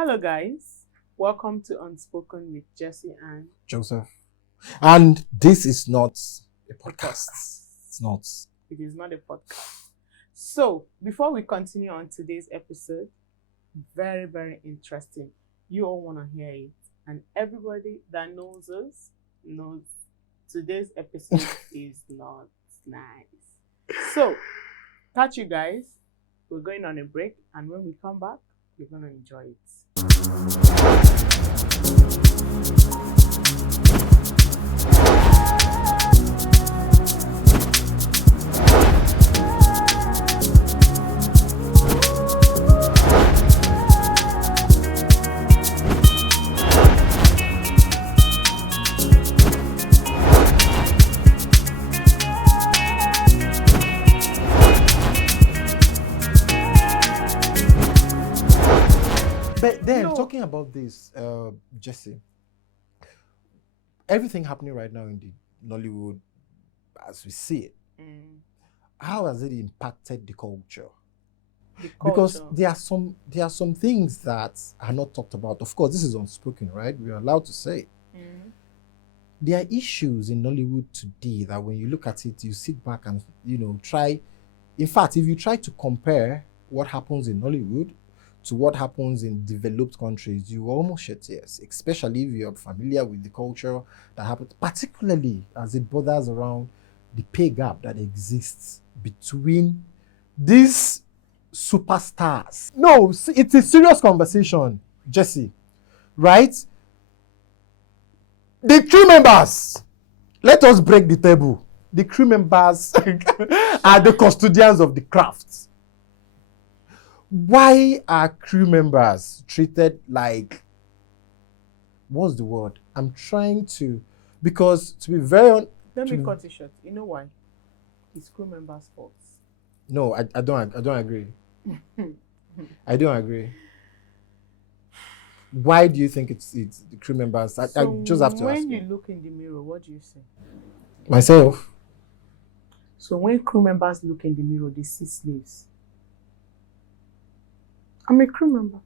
Hello guys, welcome to Unspoken with Jesse and Joseph. And this is not a podcast. It's not. It is not a podcast. So, before we continue on today's episode, very, very interesting. You all want to hear it. And everybody that knows us knows today's episode is not nice. So, catch you guys. We're going on a break. And when we come back, you're going to enjoy it. But then, talking about this, Jesse, everything happening right now in the Nollywood, as we see it, how has it impacted the culture? Because there are some things that are not talked about. Of course, this is unspoken, right? We are allowed to say. There are issues in Nollywood today that when you look at it, you sit back and try. In fact, if you try to compare what happens in Nollywood to what happens in developed countries, you almost shed tears, especially if you're familiar with the culture that happens, particularly as it bothers around the pay gap that exists between these superstars. No, it's a serious conversation, Jesse, right? The crew members, let us break the table. The crew members are the custodians of the craft. Why are crew members treated like, what's the word? I'm trying to, because to be very let me cut it short. You know why? It's crew members' fault. No, I don't agree. I don't agree. Why do you think it's the crew members? I just have to ask. When you look in the mirror, what do you see? Myself. So when crew members look in the mirror, they see slaves. I'm a crew member.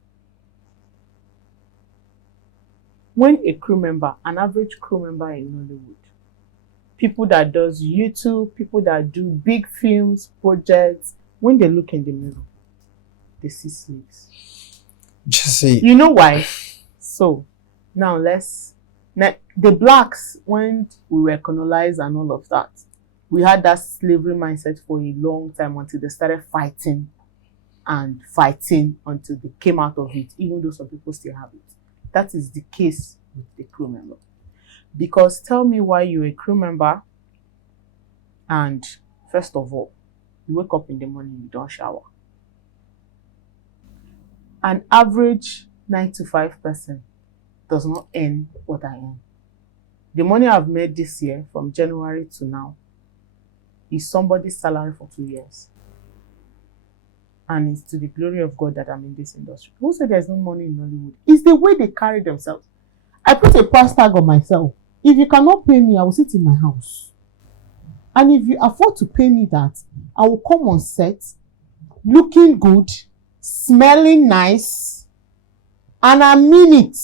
When a crew member, an average crew member in Nollywood, people that does YouTube, people that do big films, projects, when they look in the mirror, they see slaves. Jesse. You know why? So, now the blacks, when we were colonized and all of that, we had that slavery mindset for a long time until they started fighting until they came out of it, even though some people still have it. That is the case with the crew member. Because tell me why you're a crew member and first of all, you wake up in the morning, you don't shower. An average 9 to 5 person does not earn what I earn. The money I've made this year from January to now is somebody's salary for 2 years. And it's to the glory of God that I'm in this industry. Who said there's no money in Nollywood? It's the way they carry themselves. I put a price tag on myself. If you cannot pay me, I will sit in my house. And if you afford to pay me that, I will come on set, looking good, smelling nice, and I mean it.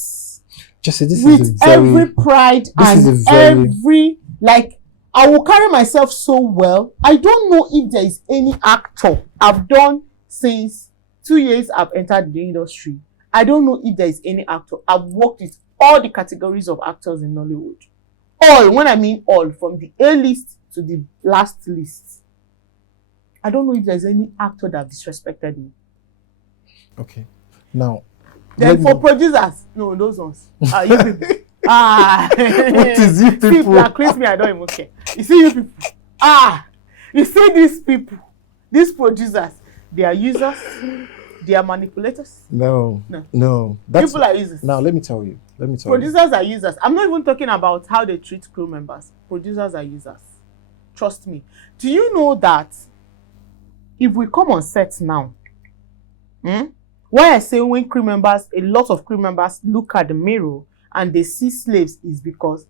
Jesse, this with is every pride and every, like, I will carry myself so well. I don't know if there is any actor I've done since 2 years I've entered the industry. I don't know if there is any actor. I've worked with all the categories of actors in Nollywood. All, when I mean all, from the A list to the last list. I don't know if there's any actor that disrespected me. Okay. Now. Then for producers, no, those ones. You people. What is you people? See, like Chris, me, I don't even care. You see you people. You see these people, these producers, they are users, they are manipulators. No. People are users. Now, let me tell you. Producers are users. I'm not even talking about how they treat crew members. Producers are users. Trust me. Do you know that if we come on set now, why I say when crew members, a lot of crew members look at the mirror and they see slaves is because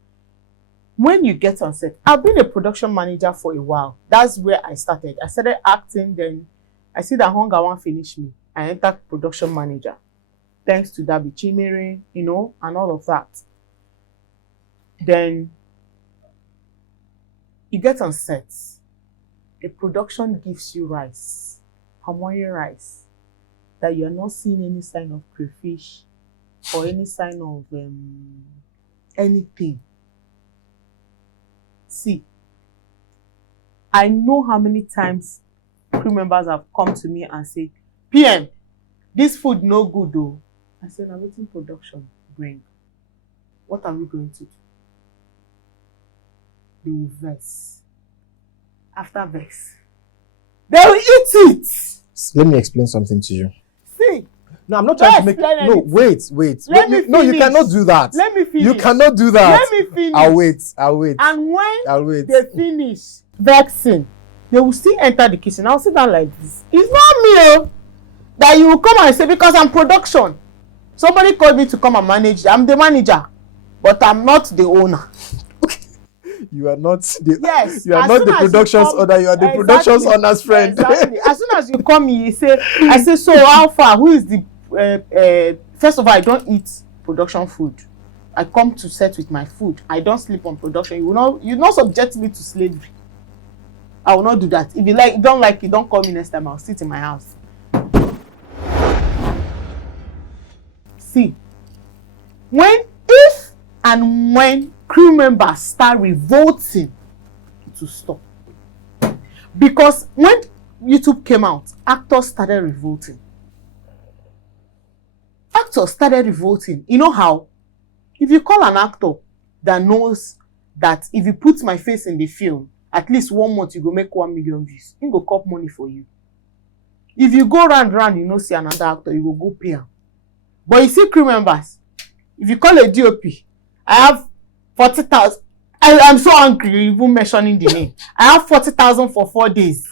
when you get on set, I've been a production manager for a while. That's where I started. I started acting, then I see that hunger won't finish me. I entered production manager. thanks to Dabi Chimere, you know, and all of that. Then you get on set. The production gives you rice, palm oil rice, that you are not seeing any sign of crayfish or any sign of anything. See, I know how many times crew members have come to me and say, PM, this food no good though. I said, I'm waiting production bring. What are we going to do? They will vex. After vex, they will eat it. Let me explain something to you. See. No, I'm not trying to make. No, wait. No, you cannot do that. Let me finish. You cannot do that. Let me finish. I'll wait. And when they finish vexing, they will still enter the kitchen. I'll sit down like this. It's not me, that you will come and say, because I'm production. Somebody called me to come and manage. I'm the manager, but I'm not the owner. You are not the. Yes. You are not the production's owner. You are the production's owner's friend. Exactly. As soon as you come here, you say, I say, so how far? Who is the? First of all, I don't eat production food. I come to set with my food. I don't sleep on production. You not subject me to slavery. I will not do that. If you don't like it, don't call me next time. I'll sit in my house. See, if and when crew members start revolting, to stop. Because when YouTube came out, actors started revolting. You know how? If you call an actor that knows that if you put my face in the film, at least 1 month you go make 1 million views, he go cop money for you. If you go round, you know, see another actor, you go pay him. But you see crew members, if you call a DOP, I have 40,000. I'm so angry even mentioning the name. I have 40,000 for 4 days.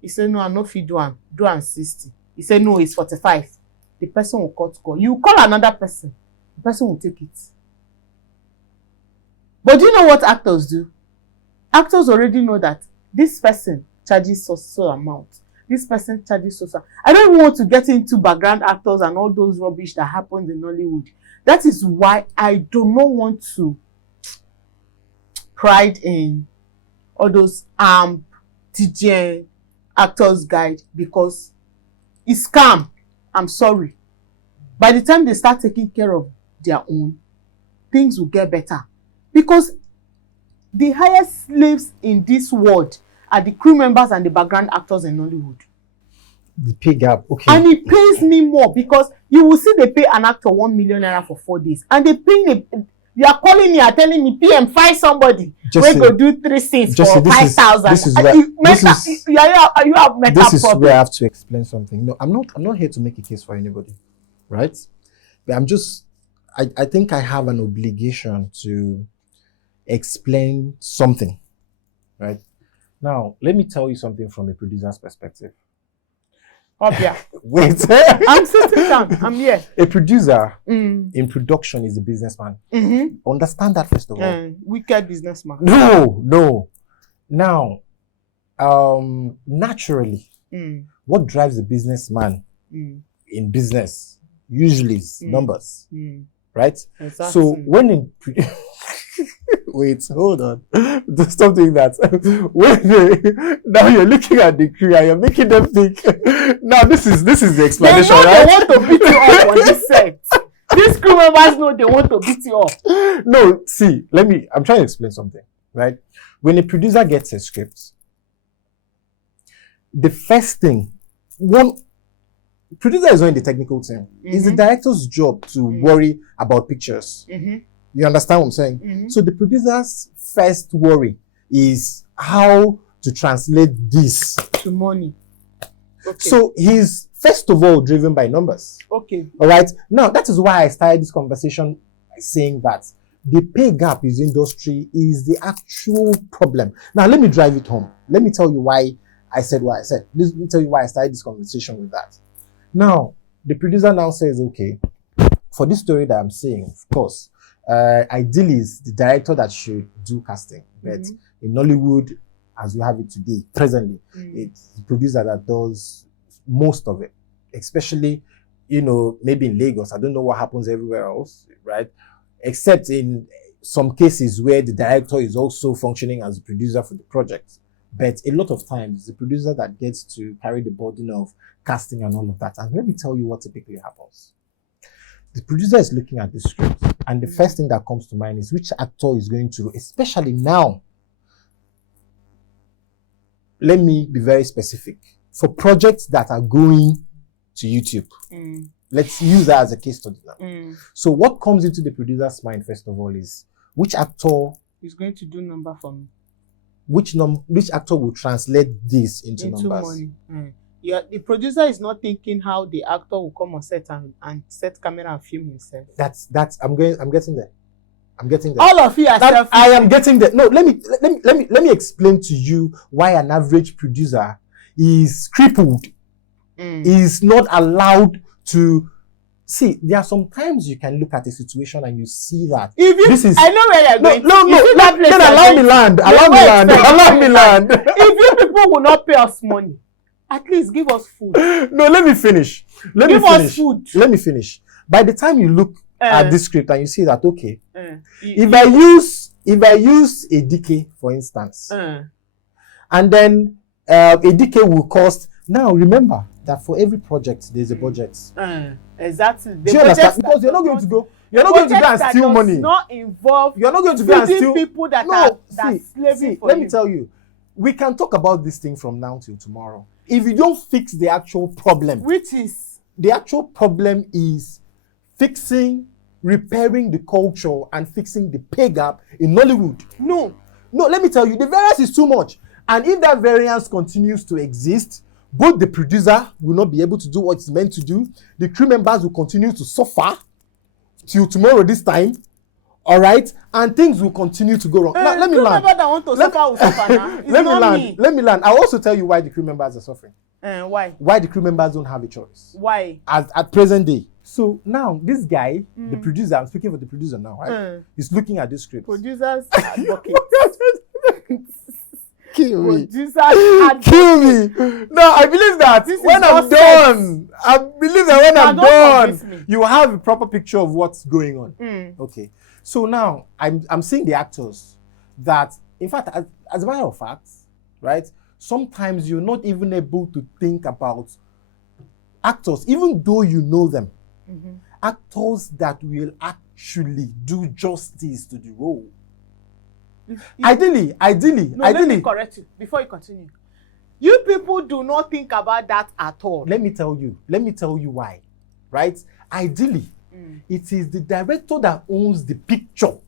He said, no, I'm not fit do am 60. He said, no, it's 45. The person will call. You call another person, the person will take it. But do you know what actors do? Actors already know that this person charges so amount. This person charges so. I don't even want to get into background actors and all those rubbish that happens in Nollywood. That is why I do not want to pride in all those DJ actors guide, because it's scam. I'm sorry. By the time they start taking care of their own, things will get better. Because the highest slaves in this world are the crew members and the background actors in Nollywood. The pay gap, okay. And it pays me more, because you will see they pay an actor 1 million naira for 4 days. And they pay you are calling me and telling me, PM, find somebody. We go do 3 scenes for 5,000. This is where I have to explain something. No, I'm not here to make a case for anybody, right? But I think I have an obligation to explain something, right? Now, let me tell you something from a producer's perspective. Yeah. Wait. I'm sitting down. I'm here. A producer in production is a businessman. Mm-hmm. Understand that first of all. Wicked businessman. No. Now, naturally, what drives a businessman in business usually is numbers, right? Exactly. So when wait, hold on. Stop doing that. Now you're looking at the crew and you're making them think. Now this is the explanation, right? They want to beat you up on this set. These crew members know they want to beat you up. No, see, I'm trying to explain something, right? When a producer gets a script, the first thing, producer is not in the technical team. It's the director's job to worry about pictures. You understand what I'm saying? So the producer's first worry is how to translate this to money. Okay. So he's first of all driven by numbers. Okay. All right. Now that is why I started this conversation by saying that the pay gap in industry is the actual problem. Now let me drive it home. Let me tell you why I said what I said. Let me tell you why I started this conversation with that. Now the producer now says, okay, for this story that I'm saying, of course. Ideally, it's the director that should do casting, but in Nollywood, as we have it today, presently, it's the producer that does most of it, especially you know, maybe in Lagos. I don't know what happens everywhere else, right? Except in some cases where the director is also functioning as a producer for the project. But a lot of times, it's the producer that gets to carry the burden of casting and all of that. And let me tell you what typically happens. The producer is looking at the script, and the first thing that comes to mind is which actor is going to, especially now. Let me be very specific. For projects that are going to YouTube, let's use that as a case study now. So what comes into the producer's mind, first of all, is which actor is going to do number for me? Which actor will translate this into numbers? Money. Yeah, the producer is not thinking how the actor will come on set and set camera and film himself. I'm getting there. All of you are selfish. I am getting there. No, let me explain to you why an average producer is crippled. Is not allowed to see. There are some times you can look at a situation and you see that I know where you're going. Then allow me land. If you people will not pay us money, at least give us food. No, let me finish. Give us food. Let me finish. By the time you look at this script and you see that, okay, if I use ETHDEC, for instance, and then ETHDEC will cost. Now remember that for every project there's a budget. Exactly. Do you understand? Because you're not going to go and steal money. Not involve. You're not going to go and steal people that are slaving for let me tell you, we can talk about this thing from now till tomorrow. If you don't fix the actual problem, which is the actual problem is repairing the culture and fixing the pay gap in Nollywood. No, let me tell you, the variance is too much. And if that variance continues to exist, both the producer will not be able to do what it's meant to do. The crew members will continue to suffer till tomorrow this time. All right? And things will continue to go wrong. Now, let me land. That want to suffer will suffer now. It's let me land. I'll also tell you why the crew members are suffering. Why? Why the crew members don't have a choice. Why? At present day. So now, this guy, the producer, I'm speaking for the producer now, right? He's looking at this script. Producers advocate. Kill me. Kill me. No, I believe that when I'm done, you have a proper picture of what's going on. Okay. So now I'm seeing the actors that, in fact, as a matter of fact, right, sometimes you're not even able to think about actors, even though you know them. Actors that will actually do justice to the role. Ideally. Let me correct you before you continue. You people do not think about that at all. Let me tell you why. Right? Ideally, it is the director that owns the picture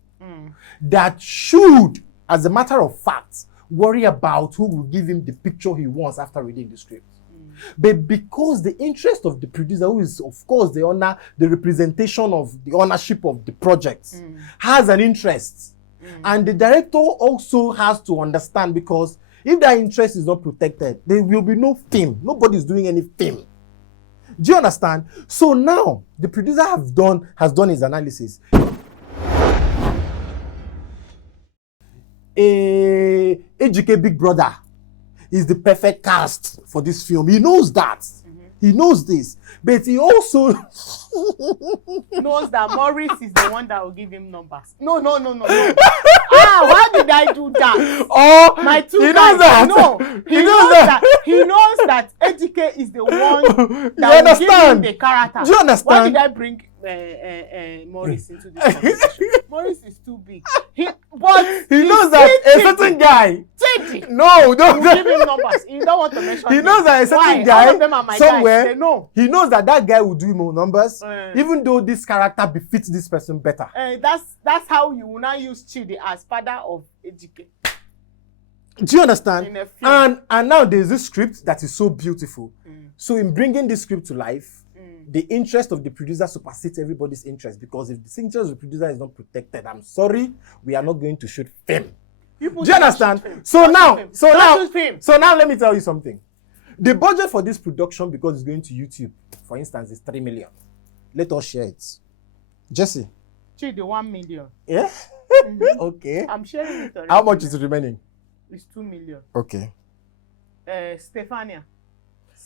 that should, as a matter of fact, worry about who will give him the picture he wants after reading the script. But because the interest of the producer, who is of course the representation of the ownership of the project, has an interest. And the director also has to understand, because if that interest is not protected, there will be no film. Nobody is doing any film. Do you understand? So now the producer has done his analysis. ETHDEC Big Brother is the perfect cast for this film. He knows that. He knows this. But he also knows that Maurice is the one that will give him numbers. No. Why did I do that? Oh, my two guys. No, he knows that ETHDEC is the one that will give him the character. Do you understand? Why did I bring Maurice into this conversation? Maurice is too big. He knows that a certain guy. No, don't give him numbers. You don't want to mention. He knows that a certain guy somewhere. No. He knows that guy will do more numbers, even though this character befits this person better. That's how you will now use Chidi as father of ETHDEC. Do you understand? And now there's this script that is so beautiful. So in bringing this script to life, the interest of the producer supersedes everybody's interest, because if the interest of the producer is not protected, I'm sorry, we are not going to shoot film. Do you understand? So now let me tell you something. The budget for this production, because it's going to YouTube, for instance, is 3 million. Let us share it. Jesse. The 1 million. Yeah? Okay. I'm sharing it already. How much is remaining? It's 2 million. Okay. Stephania.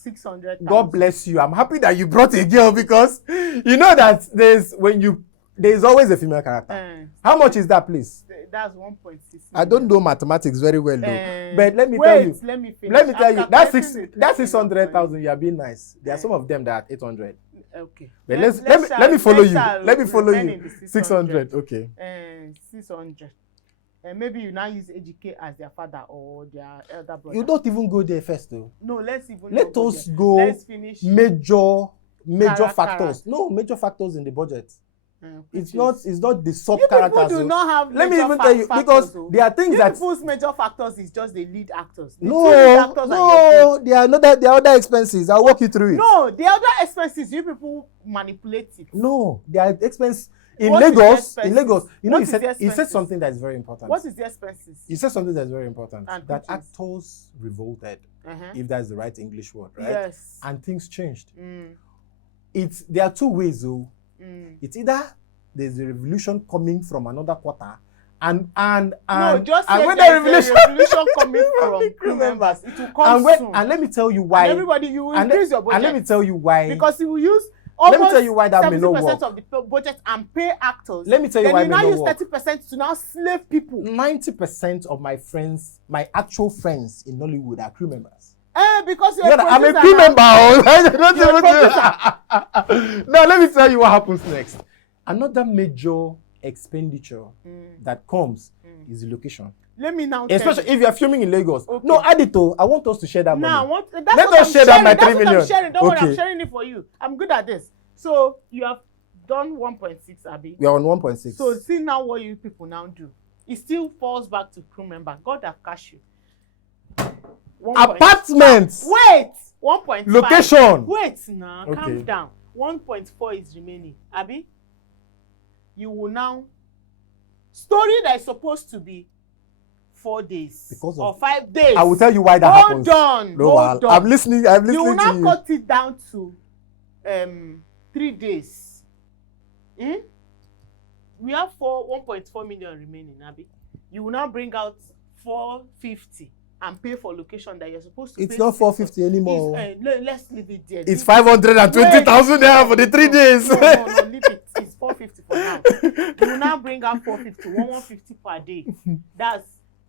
600,000. God bless you. I'm happy that you brought a girl because you know that there's always a female character. How much is that, please? That's 1.6. I don't know mathematics very well though. But let me tell you. Let me finish. Let me tell you. That's 600,000. You are being nice. There are some of them that are 800. Okay. But let me follow you. Let me follow you. 600. Okay. 600. And maybe you now use ETHDEC as their father or their elder brother. You don't even go there first though. No, let's go. Let's finish. Major factors. No, major factors in the budget. It's not the sub characters. People do not have. Let me even tell you because there are things that people's major factors is just the lead actors. No, there are other expenses. I'll walk you through it. No, the other expenses you people manipulate it. No, there are expenses in Lagos. You know, he said something that is very important. What is the expenses? He said something that is very important. That actors revolted, if that's the right English word, right? Yes. And things changed. There are two ways though. It's either there's a revolution coming from another quarter, and just when there's a revolution coming from crew members, it will come soon. And let me tell you why. And everybody, you will increase your budget. And let me tell you why. Because you will use almost 70% of the budget and pay actors. Let me tell you why. Then you now use 30% to now slave people. 90% of my friends, my actual friends in Nollywood, are crew members. Because you're I'm a crew member. Now let me tell you what happens next. Another major expenditure that comes is the location. Let me now especially if you are filming in Lagos. Okay. No, Adito, I want us to share that money. Let us share that 3 million. I'm sharing. Don't worry, I'm sharing it for you. I'm good at this. So you have done 1.6, Abi. We are on 1.6. So see now what you people now do. It still falls back to crew member. God have cash you. Apartments. Wait. 1.5. Location. Wait now. Okay. Calm down. 1.4 is remaining. Abi, you will now story that is supposed to be 4 days or 5 days. I will tell you why that happens. Hold on. I'm listening. You will now cut it down to 3 days. We have 1.4 million remaining, Abi. You will now bring out 450 and pay for location that you're supposed to pay. It's not 450 anymore. Let's leave it there. It's 520,000 there for the 3 days. No, leave it. It's 450 for now. You will now bring out 450, 150 per day.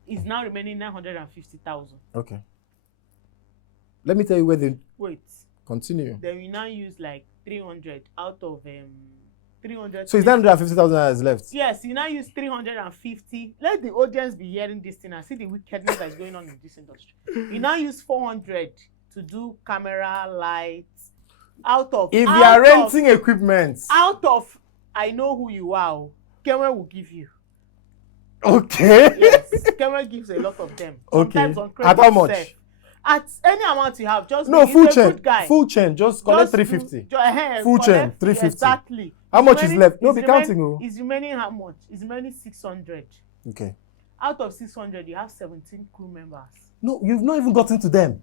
Is now remaining 950,000. Okay. Let me tell you where the... Wait. Continue. Then we now use like 300 out of 300. So it's 950,000 that is left? Yes, you now use 350. Let the audience be hearing this thing and see the wickedness that is going on in this industry. You now use 400 to do camera, lights, If you are renting equipment. Out of, I know who you are, Kenwe will give you. Okay. Yes, Kenwe gives a lot of them. Okay. At how much? Self. At any amount you have, just full chain. Full chain, just collect 350. Full chain, 350. Exactly. How much is left? No, be counting. It's remaining how much? It's remaining 600. Okay. Out of 600, you have 17 crew members. No, you've not even gotten to them.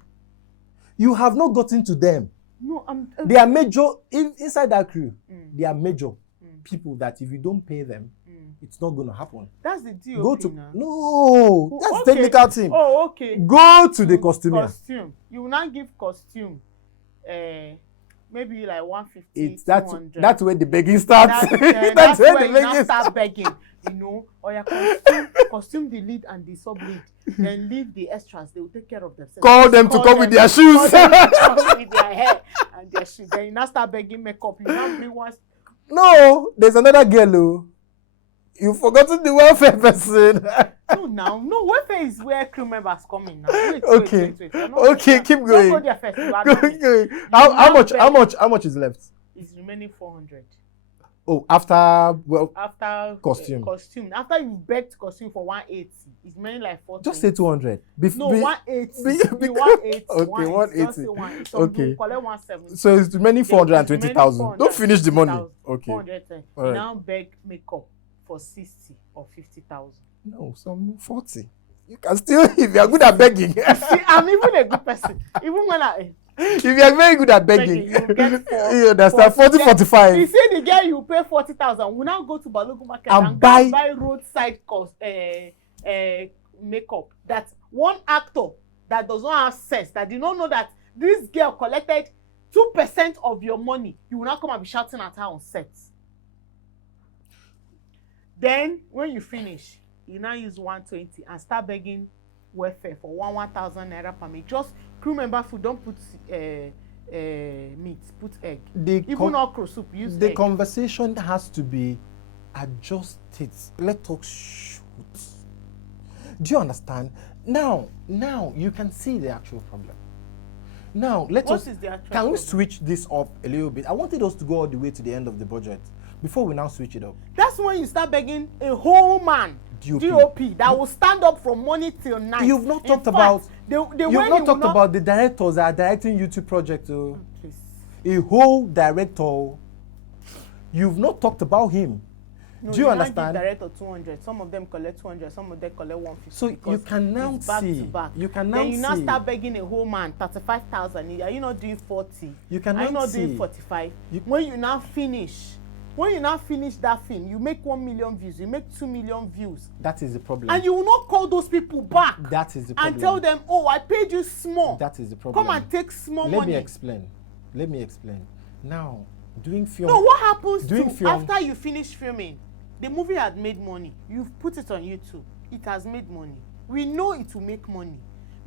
You have not gotten to them. No, they are major inside that crew. They are major people that if you don't pay them, it's not going to happen. That's the deal. Go to that's the technical team. Oh, okay. Go to the costume. You will not give costume. Maybe like 150. That's where the begging starts. That's where the begging start begging. You know, or your costume the lead and the sub lead, then leave the extras. They will take care of themselves. Call them to come with their shoes. With their hair and their shoes. Then you now start begging makeup. You now bring one. No, there's another girl. You've forgotten the welfare person. No, welfare is where crew members come in now. Wait. Okay, keep going. Don't go there first. How much is left? It's remaining 400. Oh, after costume. After you begged costume for 180, it's remaining like 400. Just say 200. 180. 180. Okay, 180. Okay. Collect 170. So it's remaining 420,000. Don't finish the money. Okay. 410. Right. Now beg makeup for 60 or 50,000. No, some 40. You can still, if you are good at begging. See, I'm even a good person. Even when if you are very good at begging, you get you understand, 45. You see the girl you pay 40,000. We now go to Balogun Market and buy roadside makeup. That one actor that does not have sense, that did not know that this girl collected 2% of your money, you will not come and be shouting at her on set. Then when you finish, you now use 120 and start begging welfare for 1,000 naira per meal. Just crew member food, don't put meat, put egg. Even okra soup, use egg. The conversation has to be adjusted. Let us shoot. Do you understand? Now you can see the actual problem. Now can we switch this up a little bit? I wanted us to go all the way to the end of the budget before we now switch it up. That's when you start begging a whole man DOP that will stand up from morning till night. You've not talked about the directors that are directing YouTube projects. A whole director. You've not talked about him. No, do you understand? Give director 200. Some of them collect 200. Some of them collect 150. So you can now see. You can now see. Then you now start begging a whole man 35,000. Are you not doing 40? You can now see. Are you not doing 45? When you now finish that film, you make 1 million views. You make 2 million views. That is the problem. And you will not call those people back. That is the problem. And tell them, oh, I paid you small. That is the problem. Come and take small money. Let me explain. Now, doing film. No, what happens after you finish filming? The movie had made money. You've put it on YouTube. It has made money. We know it will make money.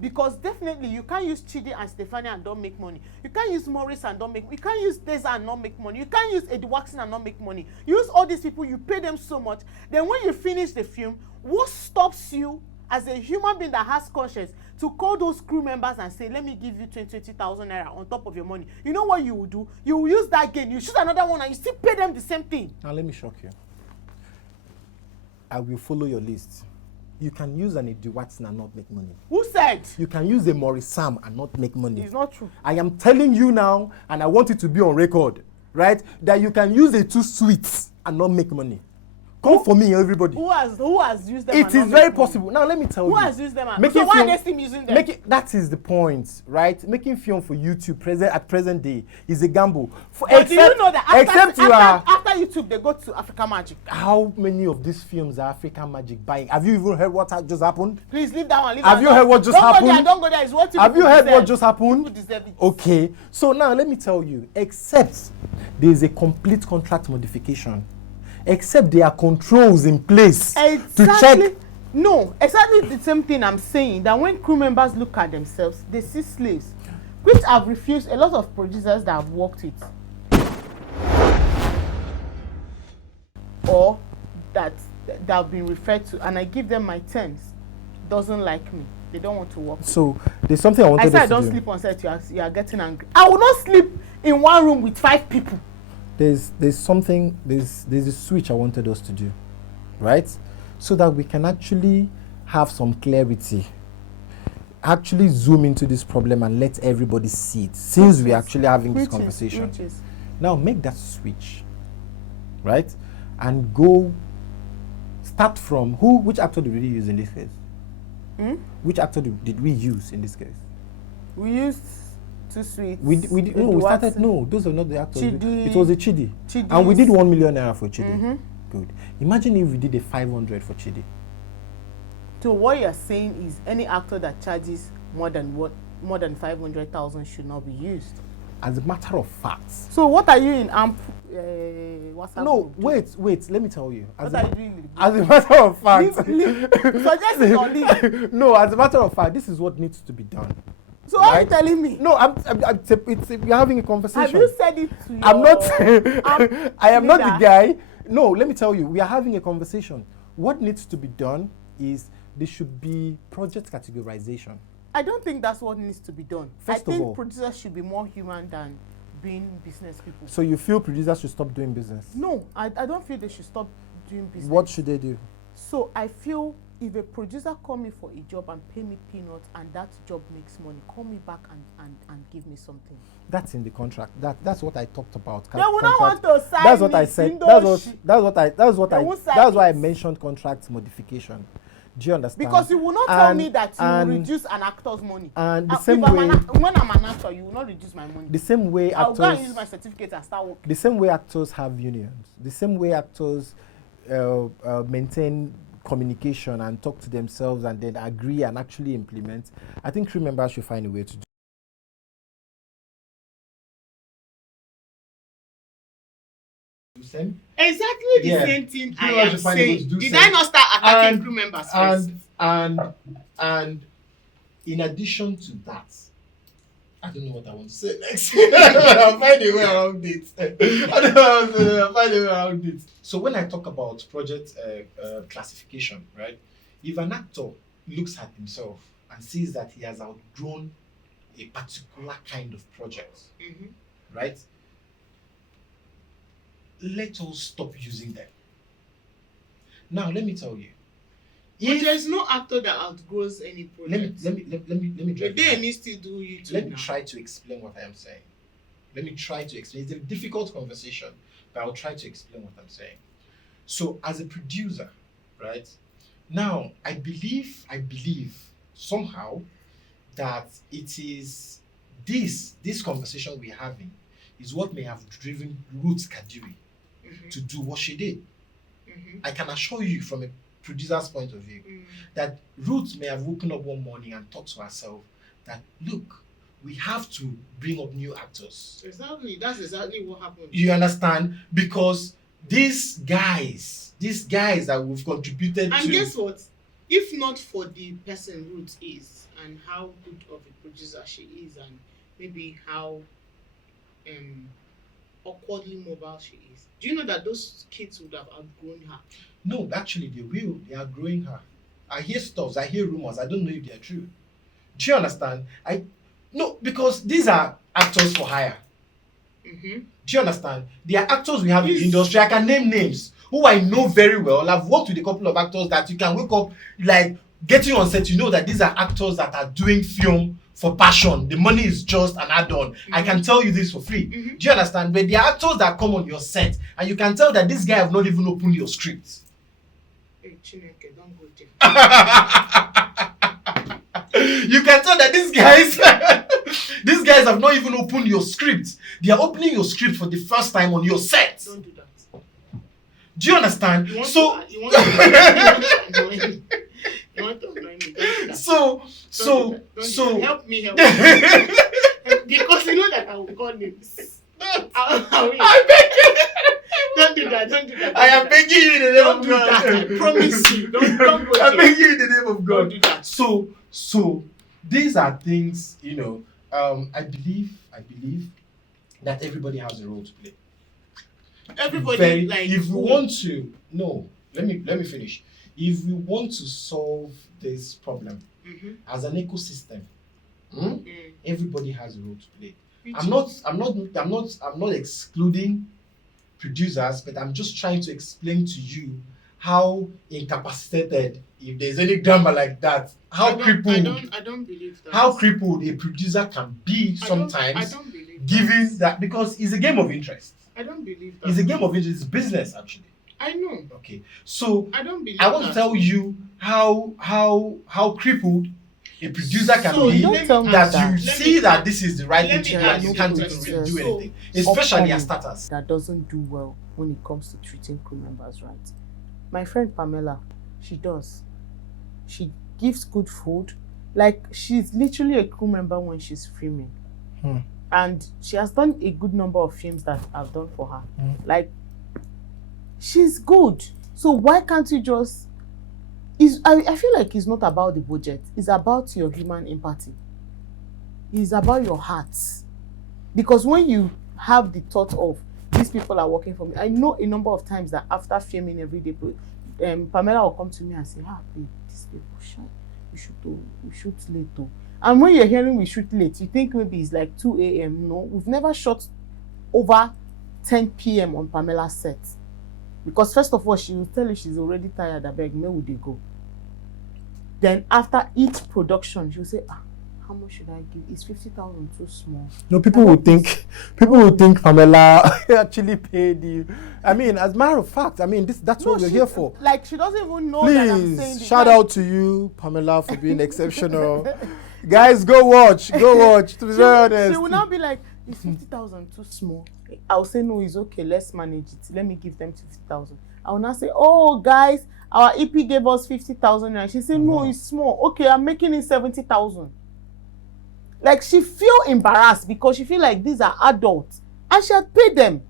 Because definitely you can't use Chidi and Stephanie and don't make money. You can't use Maurice and don't make money. You can't use Deza and not make money. You can't use Eddie Waxon and not make money. You use all these people, you pay them so much. Then when you finish the film, what stops you as a human being that has conscience to call those crew members and say, let me give you 20,000 naira on top of your money? You know what you will do? You will use that gain. You shoot another one and you still pay them the same thing. Now let me shock you. I will follow your list. You can use an Eddie Watson and not make money. Who said? You can use a Maurice Sam and not make money. It's not true. I am telling you now, and I want it to be on record, right? That you can use a Two Sweets and not make money. Come for me, everybody. Who has used them? It is very possible. Now let me tell you. Who has used them? So why are they still using them? That is the point, right? Making film for YouTube at present day is a gamble. But do you know that after YouTube they go to African Magic? How many of these films are African Magic buying? Have you even heard what just happened? Please leave that one. Have you heard what just happened? Don't go there. It's what you Have you heard what just happened? People deserve it. Okay. So now let me tell you. Except there is a complete contract modification. Except there are controls in place to check. No, exactly the same thing I'm saying, that when crew members look at themselves, they see slaves, which I've refused a lot of producers that I've worked with, or that have been referred to, and I give them my terms, doesn't like me. They don't want to work. So there's something I wanted to do. I said I don't sleep on set. You are getting angry. I will not sleep in one room with 5 people. There's a switch I wanted us to do, right? So that we can actually have some clarity, actually zoom into this problem and let everybody see it, since we're actually having this conversation. Now make that switch, right? And start from which actor did we use in this case? Which actor did we use in this case? We used Too Sweet. Those are not the actors. Chidi. It was a Chidi. And we did 1 million naira for Chidi. Good. Imagine if we did a 500 for Chidi. So what you're saying is any actor that charges more than 500,000 should not be used. As a matter of fact. So what are you in WhatsApp? No, wait. Let me tell you. What are you doing? As a matter of fact. Suggest it or leave. No, as a matter of fact, this is what needs to be done. So right? Are you telling me? No, we're having a conversation. Have you said it to I'm not. I am not the guy. No, let me tell you. We are having a conversation. What needs to be done is there should be project categorization. I don't think that's what needs to be done. I think producers should be more human than being business people. So you feel producers should stop doing business? No, I don't feel they should stop doing business. What should they do? So I feel if a producer call me for a job and pay me peanuts and that job makes money, call me back and give me something. That's in the contract. That's what I talked about. They will not want to sign. That's what I said. That's why I mentioned contract modification. Do you understand? Because you will not tell me that you will reduce an actor's money. And the same way, when I'm an actor, you will not reduce my money. The same way actors, I'll go and use my certificate and start working. The same way actors have unions. The same way actors maintain communication and talk to themselves and then agree and actually implement. I think crew members should find a way to do system. Exactly the same thing I am saying. Did I not start attacking crew members first? And in addition to that, I don't know what I want to say next. I'll find a way around it. So when I talk about project classification, right? If an actor looks at himself and sees that he has outgrown a particular kind of project, right? Let us stop using them. Now, let me tell you. But there's no actor that outgrows any project. Let me try to explain what I am saying. Let me try to explain. It's a difficult conversation, but I'll try to explain what I'm saying. So, as a producer, right? Now, I believe somehow that it is this conversation we're having is what may have driven Ruth Kadiri to do what she did. I can assure you from a producer's point of view that Ruth may have woken up one morning and thought to herself that, look, we have to bring up new actors. Exactly. That's exactly what happened. You understand? Because these guys that we've contributed to... And guess what? If not for the person Ruth is and how good of a producer she is and maybe how awkwardly mobile she is, do you know that those kids would have outgrown her? No, actually they will. They are growing her. I hear stuff, I hear rumors, I don't know if they are true. Do you understand? No, because these are actors for hire. Do you understand? They are actors we have in the industry. I can name names who I know very well. I've worked with a couple of actors that you can wake up, like getting on set, you know that these are actors that are doing film for passion. The money is just an add-on. I can tell you this for free. Do you understand? But there are actors that come on your set and you can tell that this guy have not even opened your script. Hey, Chineke, don't go there. You can tell that these guys have not even opened your script. They are opening your script for the first time on your set. Don't do that. Do you understand? You want to annoy me. So help me. Because you know that I will call names. I beg you. Don't do that. I am begging you in the name of God. I promise you. Don't go there. I'm begging you in the name of God. Don't do that. So these are things, I believe that everybody has a role to play. Everybody, if we want to, let me finish. If we want to solve this problem as an ecosystem, everybody has a role to play. I'm not excluding producers, but I'm just trying to explain to you how incapacitated, if there's any grammar like that, how crippled I don't believe that. How crippled a producer can be sometimes, I don't believe given that, because it's a game of interest. I don't believe that. It's a game of interest. It's business, actually. I know. Okay, so I don't believe I want to tell you how crippled a producer can be, that you see that this is the right thing to do and you can't even really do anything, especially as starters. That doesn't do well when it comes to treating crew members right. My friend Pamela, she does. She gives good food. Like, she's literally a crew member when she's filming. And she has done a good number of films that I've done for her. Like, she's good. So why can't you just... I feel like it's not about the budget. It's about your human empathy. It's about your heart. Because when you have the thought of, these people are working for me, I know a number of times that after filming every day, Pamela will come to me and say, babe, this people shy. We shoot late though. And when you're hearing we shoot late, you think maybe it's like 2 a.m. No, we've never shot over 10 p.m. on Pamela's set. Because first of all, she will tell you she's already tired. I beg, where would they go? Then after each production, she'll say, how much should I give? Is 50,000 too small? No, people would think Pamela actually paid you. I mean, as a matter of fact, that's what we're here for. Like, she doesn't even know that I'm saying this. Shout out to you, Pamela, for being exceptional. Guys, go watch. To be very honest. She will now be like, is 50,000 too small? I'll say, no, it's okay. Let's manage it. Let me give them 50,000. I will now say, oh, guys, our EP gave us 50,000. And she said, no, it's small. Okay, I'm making it 70,000. Like, she feel embarrassed because she feel like these are adults and she had paid them.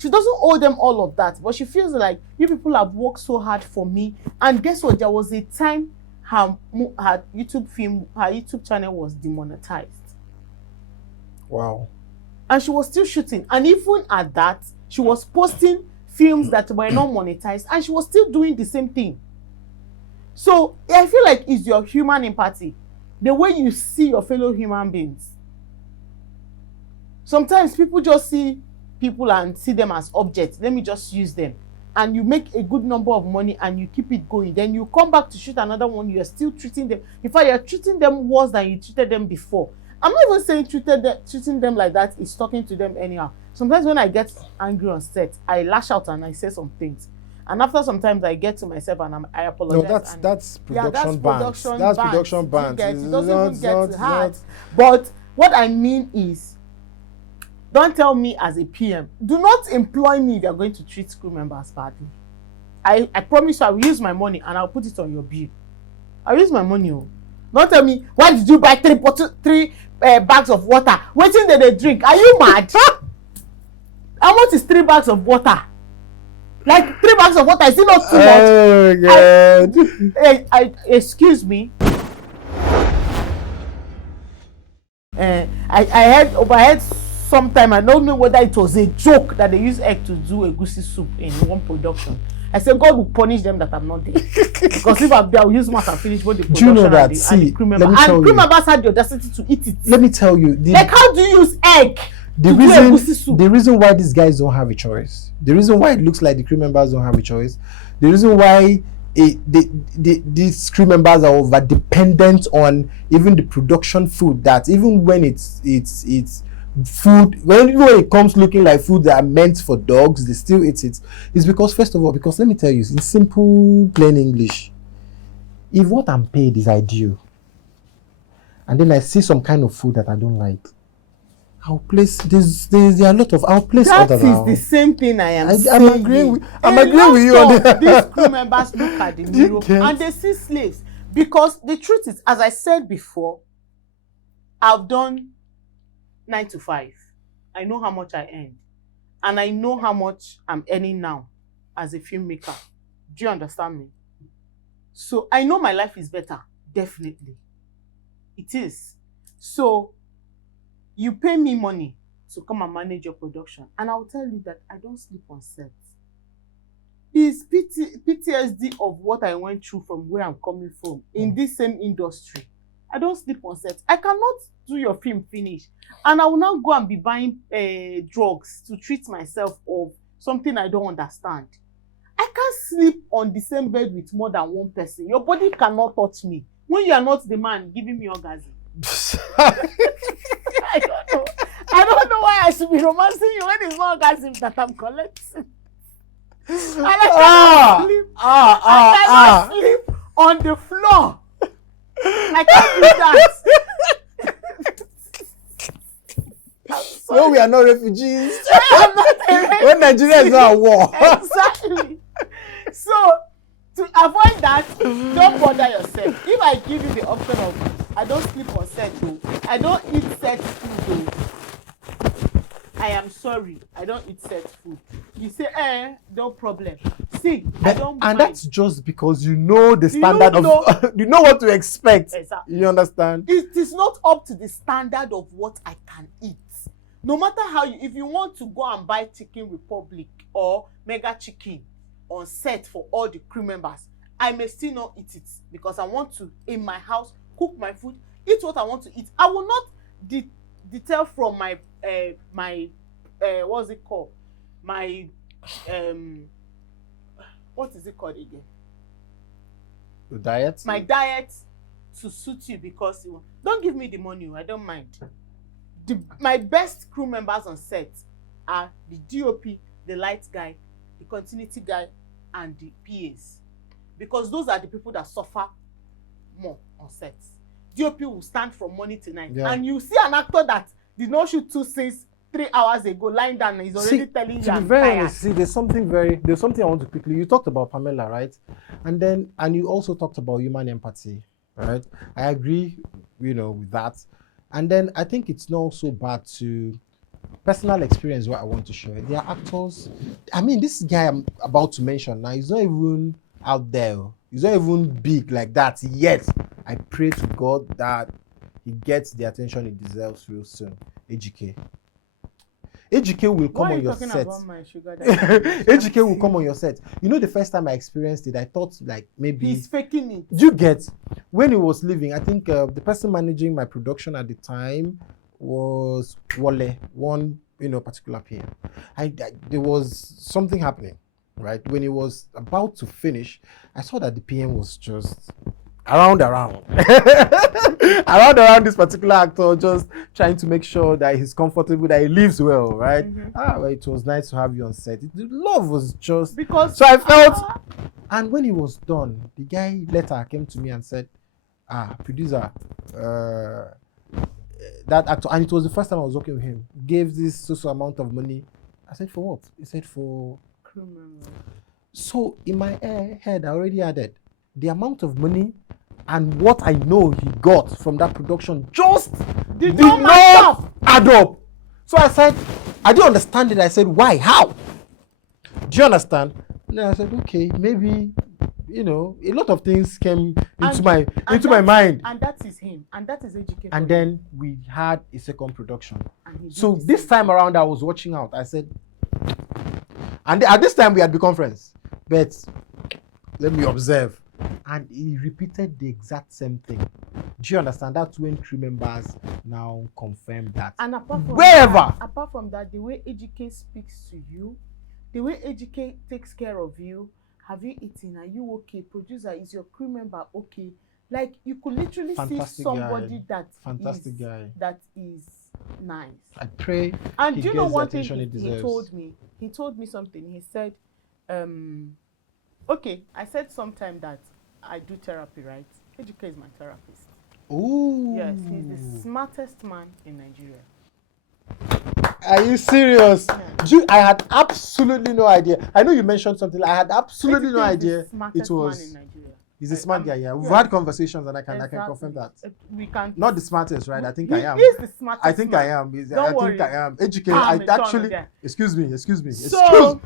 She doesn't owe them all of that, but she feels like you people have worked so hard for me. And guess what? There was a time her YouTube channel was demonetized. Wow. And she was still shooting. And even at that, she was posting films that were not monetized, and she was still doing the same thing. So I feel like it's your human empathy, the way you see your fellow human beings. Sometimes people just see people and see them as objects. Let me just use them. And you make a good number of money and you keep it going. Then you come back to shoot another one, you are still treating them. In fact, you're treating them worse than you treated them before. I'm not even saying treating them like that is talking to them anyhow. Sometimes when I get angry on set, I lash out and I say some things. And after sometimes I get to myself and I apologize. No, that's production bans. That's That's production bans. It doesn't even get to heart. But what I mean is, don't tell me as a PM. Do not employ me if you're going to treat crew members badly. I promise you I will use my money and I'll put it on your bill. I'll use my money. Oh. Don't tell me, why did you buy three bags of water? Waiting that they drink. Are you mad? How much is 3 bags of water? Like 3 bags of water, is it not too much? Oh God. Excuse me. I heard sometime, I don't know whether it was a joke that they use egg to do a goosey soup in one production. I said God will punish them that I'm not there. Because if I'm there, I'll use mouth and finish both the production. Do you know that? And the crew member. And crew members had the audacity to eat it. Let me tell you. Like, how do you use egg to do a goosey soup? The reason why these guys don't have a choice, the reason why it looks like the crew members don't have a choice, the reason why these crew members are over dependent on even the production food, that even when it's food, when it comes looking like food that are meant for dogs, they still eat it, is because, first of all, because let me tell you, in simple plain English, if what I'm paid is ideal and then I see some kind of food that I don't like, I'll place there are a lot of I'll place that other. That is the same thing I am saying. I'm agreeing with you on that. These crew members look at the mirror and they see slaves, because the truth is, as I said before, I've done 9 to 5. I know how much I earn, and I know how much I'm earning now as a filmmaker. Do you understand me? So I know my life is better, definitely. It is. So you pay me money to come and manage your production, and I'll tell you that I don't sleep on set. It's PTSD of what I went through from where I'm coming from in this same industry. I don't sleep on set. I cannot do your film finish, and I will now go and be buying drugs to treat myself of something I don't understand. I can't sleep on the same bed with more than one person. Your body cannot touch me when you are not the man giving me orgasm. I don't know. I don't know why I should be romancing you when it's not orgasm that I'm collecting. And I cannot sleep on the floor. I can't do that. So we are not refugees. I'm not a refugee. When Nigeria is not at war. Exactly. So to avoid that, don't bother yourself. If I give you the option of I don't sleep on set though, I don't eat set food though, I am sorry, I don't eat set food. You say, no problem. See, I don't mind. And that's just because you know the standard of you know what to expect. Exactly. You understand? It is not up to the standard of what I can eat. No matter how if you want to go and buy Chicken Republic or Mega Chicken on set for all the crew members, I may still not eat it because I want to, in my house, cook my food, eat what I want to eat. I will not detail from my what's it called? My what is it called again? The diet? My diet to suit you, because you don't give me the money, I don't mind. My best crew members on set are the DOP, the light guy, the continuity guy, and the PAs. Because those are the people that suffer more on sets. DOP will stand from morning to night. Yeah. And you see an actor that did not shoot 2 scenes 3 hours ago, lying down, and he's already telling you. To be very honest, there's something I want to quickly. You talked about Pamela, right? And you also talked about human empathy, right? I agree, with that. And then I think it's not so bad to personal experience what I want to share. There are actors. I mean, this guy I'm about to mention now, he's not even out there. He's not even big like that yet. I pray to God that he gets the attention he deserves real soon. AGK. AGK will come on your set. AGK will come on your set. You know, the first time I experienced it, I thought like maybe he's faking it. You get when he was leaving. I think the person managing my production at the time was Wale, one particular PM. There was something happening, right? When he was about to finish, I saw that the PM was just around around this particular actor, just trying to make sure that he's comfortable, that he lives well, right? Well, it was nice to have you on set. The love was just because so I felt. And when he was done, the guy later came to me and said, producer, that actor, and it was the first time I was working with him, gave this social amount of money. I said, for what? He said, for crew member. So in my head, I already added the amount of money and what I know he got from that production just did not add up. So I said, I didn't understand it. I said, why? How? Do you understand? And then I said, okay, maybe, a lot of things came into my mind. And that is him. And that is education. And then we had a second production. So this time around, I was watching out. I said, and at this time we had become friends. But let me observe. And he repeated the exact same thing. Do you understand? That's when crew members now confirm that. And apart from that, the way AGK speaks to you, the way AGK takes care of you, have you eaten? Are you okay? Producer, is your crew member okay? Like, you could literally see somebody that is nice. I pray. And do you know one thing he told me? He told me something. He said, okay, I said sometime that I do therapy, right? AGK is my therapist. Ooh. Yes, he's the smartest man in Nigeria. Are you serious? Yeah. I had absolutely no idea. I know you mentioned something. I had absolutely no idea it was. Man in Nigeria. He's a smart guy. Yeah, we've had conversations, and I can confirm that. We can. Not the smartest, right? I think I am. He's the smartest. I think man. I am. Don't worry. I think I am. Educated. I actually. Excuse me. No.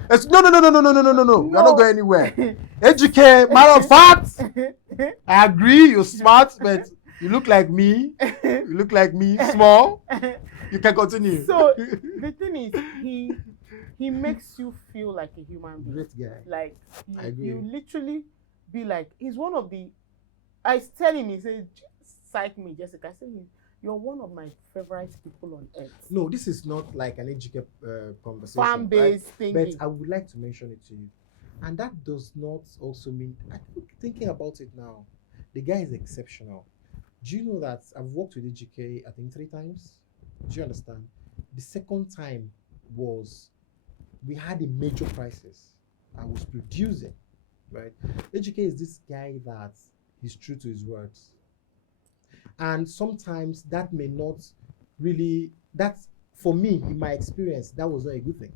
No. We're not going anywhere. Educated. Matter of fact, I agree. You're smart, but you look like me. Small. You can continue. So the thing is, he makes you feel like a human being. Great guy. Like you literally be like, he's one of the. I tell him, he said, "Psych me, Jessica." I said, "You're one of my favorite people on earth." No, this is not like an educated conversation. Fan-based thing. But I would like to mention it to you, and that does not also mean. I think thinking about it now, the guy is exceptional. Do you know that I've worked with EGK, I think 3 times? Do you understand? The second time was we had a major crisis. I was producing, right? EGK is this guy that he's true to his words. And sometimes that may not really, that's, for me, in my experience, that was not a good thing.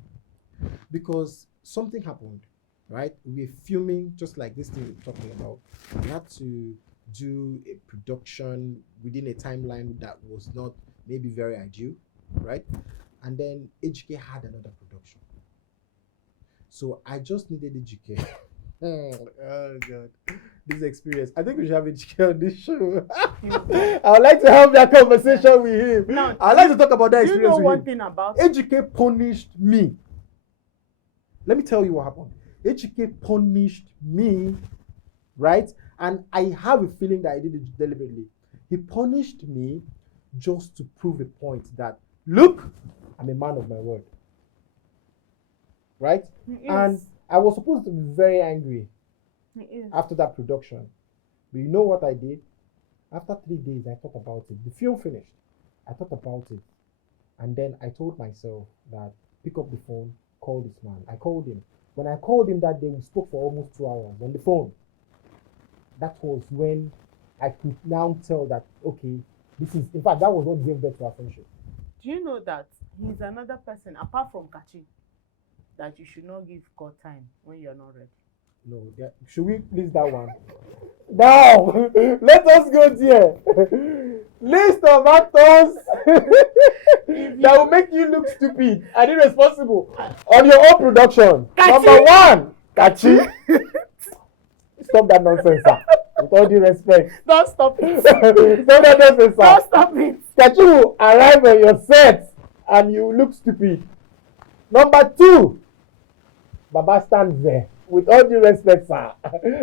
Because something happened, right? We're filming just like this thing we're talking about. We had to do a production within a timeline that was not maybe very ideal, right? And then HK had another production. So I just needed HK. Oh God, this experience. I think we should have HK on this show. I would like to have that conversation with him. Now, I'd like to talk about that experience. You know one thing about HK punished me. Let me tell you what happened. HK punished me, right? And I have a feeling that I did it deliberately. He punished me just to prove a point that, look, I'm a man of my word. Right? And I was supposed to be very angry after that production. But you know what I did? After 3 days, I thought about it. The film finished. I thought about it. And then I told myself that pick up the phone, call this man. I called him. When I called him that day, we spoke for almost 2 hours on the phone. That was when I could now tell that, okay, this is, in fact, that was what gave birth to our friendship. Do you know that he's another person, apart from Kachi, that you should not give God time when you're not ready? No, yeah. Should we please that one? Now, let us go there. List of actors that will make you look stupid and irresponsible on your own production. Kachi. Number 1, Kachi. Stop that nonsense, sir. With all due respect. Don't stop it. Stop that nonsense, sir. Don't stop it. Kachi will arrive on your set and you look stupid. Number 2, Baba stands there. With all due respect, sir,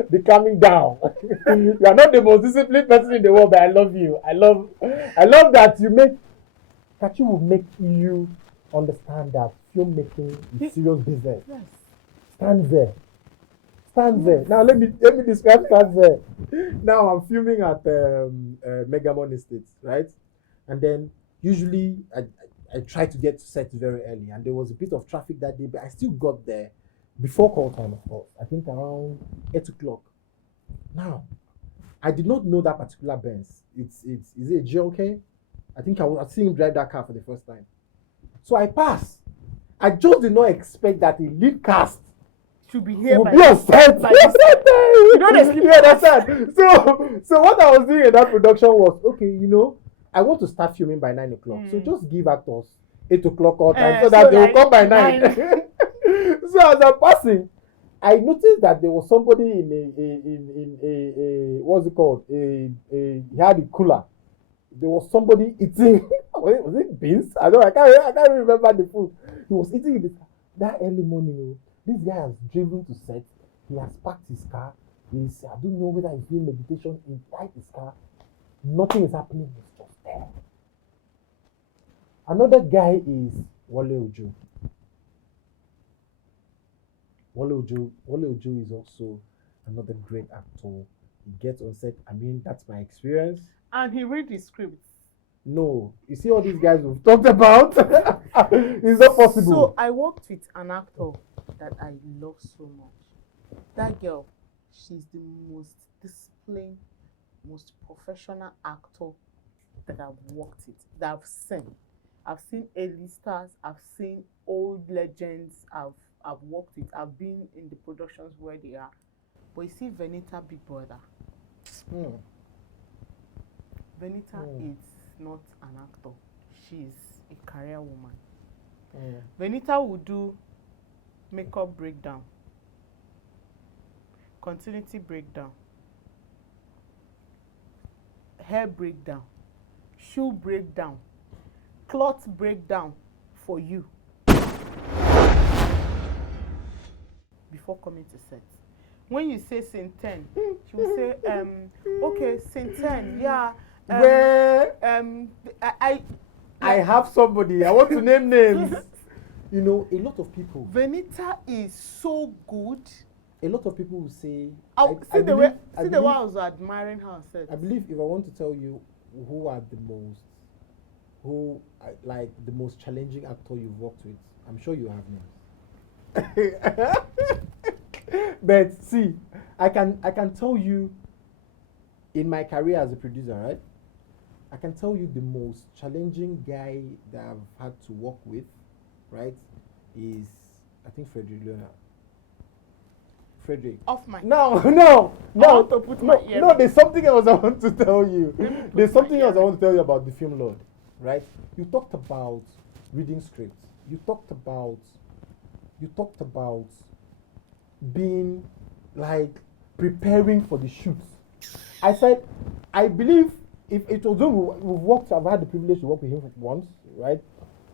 be calming down. You are not the most disciplined person in the world, but I love you. I love that you make. Kachi will make you understand that filmmaking is serious business. Yes. Stand there. Stand there. Now let me describe stand there. Now I'm filming at Megamon Estates, right? And then usually I try to get to set very early, and there was a bit of traffic that day, but I still got there before call time, of course. I think around 8 o'clock. Now, I did not know that particular Benz. Is it a GLK? I think I was seeing him drive that car for the first time. So I passed. I just did not expect that a lead cast should be here would be on set. You know they sleep. You understand? So what I was doing in that production was, okay, you know, I want to start filming by 9 o'clock. So just give actors 8 o'clock all time so that they will come by 9. So as I'm passing, I noticed that there was somebody in a what's it called? He had a cooler. There was somebody eating. Was it beans? I can't remember the food. He was eating it that early morning. This guy has driven to set. He has parked his car. I don't know whether he's doing meditation inside his car. Nothing is happening. He's just there. Another guy is Wale Ojo. Wale Ojo is also another great actor. He gets on set. I mean, that's my experience. And he read the script. No, you see all these guys we've talked about. It's not possible. So I worked with an actor that I love so much. That girl, she's the most disciplined, most professional actor that I've worked with, that I've seen. I've seen A-listers, I've seen old legends, I've worked with, I've been in the productions where they are. But you see Venita Big Brother. Venita is not an actor. She's a career woman. Venita will do makeup breakdown, continuity breakdown, hair breakdown, shoe breakdown, cloth breakdown for you before coming to set. When you say scene 10, she will say, okay, scene 10, yeah. I have somebody. I want to name names. You know, a lot of people. Venita is so good. A lot of people will say. See the way I was admiring her set. I believe if I want to tell you who are the most challenging actor you've worked with, I'm sure you have names. But see, I can tell you, in my career as a producer, right? I can tell you the most challenging guy that I've had to work with, right, is I think Frederick Leonard. Frederick. Off my. No. There's something else I want to tell you. There's something else I want to tell you about the film Lord, right? You talked about reading scripts. You talked about being like preparing for the shoots. I said, I believe if it was when I've had the privilege to work with him once, right?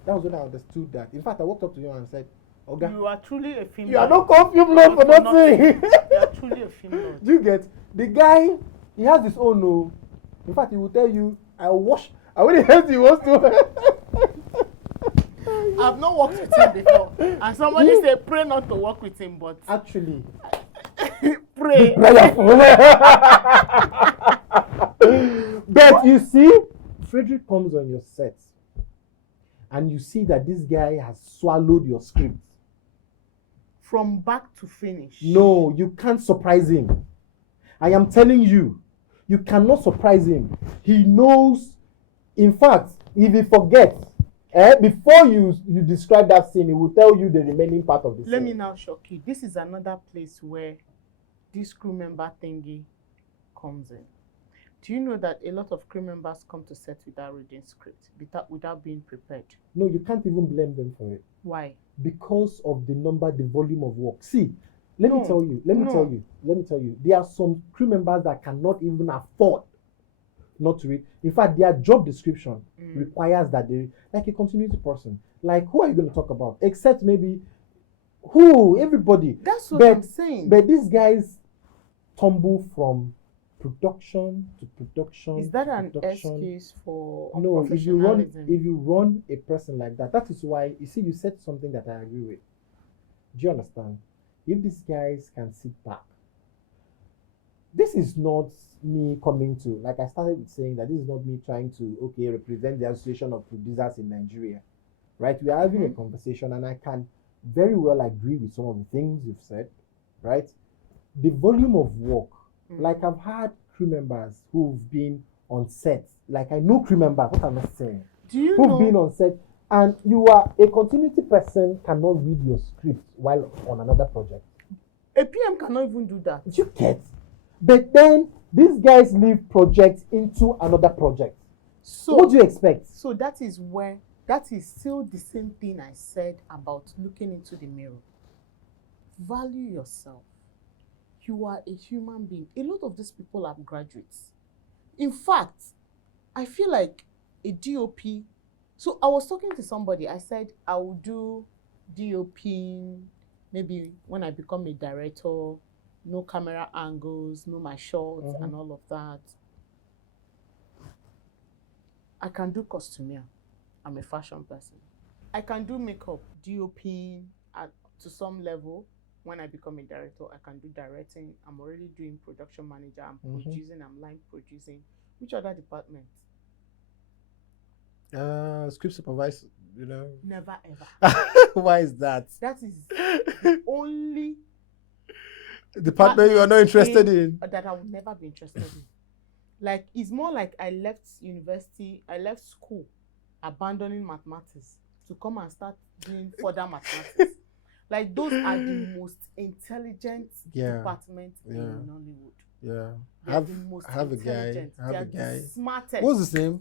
That was when I understood that. In fact, I walked up to him and said, Oga, you are truly a film. You are not called film lord for nothing. You are truly a film lord. Do you get? The guy, he has his own no. In fact, he will tell you, I when he wants to. I've not worked with him before. And somebody said, pray not to work with him, but actually, pray. But you see, Frederick comes on your set and you see that this guy has swallowed your script. From back to finish. No, you can't surprise him. I am telling you, you cannot surprise him. He knows. In fact, if he forgets, before you describe that scene, he will tell you the remaining part of the scene. Let me now shock you. This is another place where this crew member thingy comes in. Do you know that a lot of crew members come to set without reading script, without being prepared? No, you can't even blame them for it. Why? Because of the volume of work. See, let me tell you. There are some crew members that cannot even afford not to read. In fact, their job description requires that they, like a continuity person. Like, who are you going to talk about? Except maybe everybody. That's what I'm saying. But these guys tumble from production to production. Is that an excuse for no? If you run a person like that, that is why you see you said something that I agree with. Do you understand? If these guys can sit back, this is not me coming to, like I started with saying that this is not me trying to represent the Association of Producers in Nigeria, right? We are having a conversation, and I can very well agree with some of the things you've said, right? The volume of work, like I've had crew members who've been on set, like I know crew members, what am I saying? Who've been on set, and you are a continuity person, cannot read your script while on another project. A PM cannot even do that. You get? But then these guys leave projects into another project. So what do you expect? So that is still the same thing I said about looking into the mirror. Value yourself. You are a human being. A lot of these people are graduates. In fact, I feel like a DOP. So I was talking to somebody. I said I will do DOP maybe when I become a director. No camera angles, no my shots and all of that. I can do costumier. I'm a fashion person. I can do makeup, DOP to some level. When I become a director, I can do directing. I'm already doing production manager. I'm producing. I'm line producing. Which other department? Script supervisor, Never ever. Why is that? That is the only department you are not interested in. That I would never be interested in. Like, it's more like I left school, abandoning mathematics to come and start doing further mathematics. Like, those are the most intelligent departments in Nollywood. Yeah. They are the most intelligent. They are the smartest. What's his name?